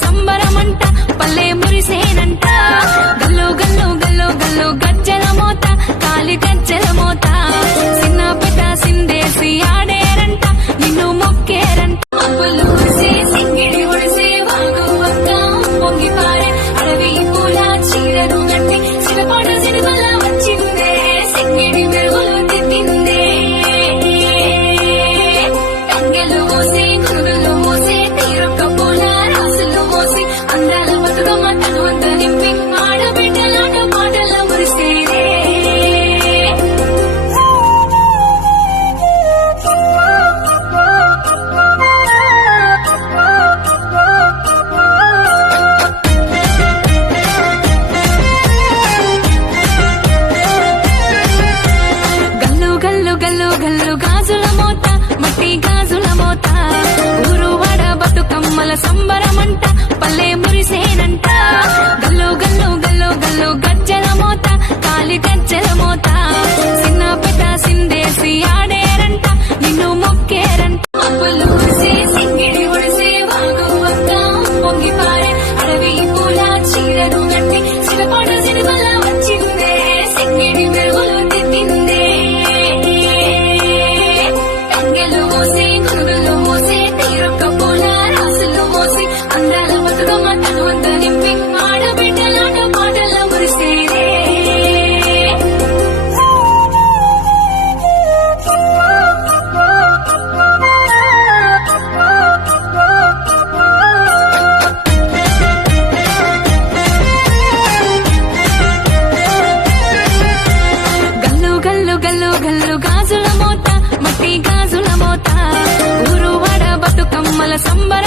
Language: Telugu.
సంబరమంట పల్లె మురిసేనంట గల్లు గల్లు గల్లు గల్లు గజ్జల మోత కాలి గజ్జల మోత చిన్న పెద్ద సిందేసి ఆడేరంట నిన్ను మొక్కేరంట అప్పులు ఉడిసే సింగిడి ఉడిసే వాగు అక్క పొంగి పారే అడవి పూల చీరను గట్టి శివపాట సినిమల వచ్చిందే సింగిడి మెరుగులు తిట్టిందే తంగెలు మోసే గురుగులు మోసే తీరొక్క పూల రాసులు మోసి అందాల బతుకమ్మ తను అంత నింపి ఆడబిడ్డలాట పాటల మురిసేదే గల్లు గల్లు గల్లు గల్లు గాజుల మోత మట్టి గాజుల మోత ఊరు వాడ బతుకమ్మల సంబరమంట పల్లె మురిసేనంట గల్లు గల్లు గల్లు గల్లు గజ్జల మోత కాలి గజ్జల మోత చిన్న పెద్ద సిందేసి ఆడేరంట నిన్ను మొక్కేరంట అప్పులు ఉడిసే సింగిడి ఉడిసే వాగు అక్క పొంగి పారే అడవి పూల చీరను గట్టి శివపాట సినిమల వచ్చిందే సింగిడి మెరుగులు తిట్టిందే తంగెలు మోసే గురుగులు మోసే తీరొక్క పూల రాసులు మోసి అందాల బతుకమ్మ తను అంత నింపి ఆడబిడ్డలాట పాటల మురిసేదే గల్లు గల్లు గల్లు గల్లు గాజుల మోత మట్టి గాజుల మోత ఊరు వాడ బతుకమ్మల సంబర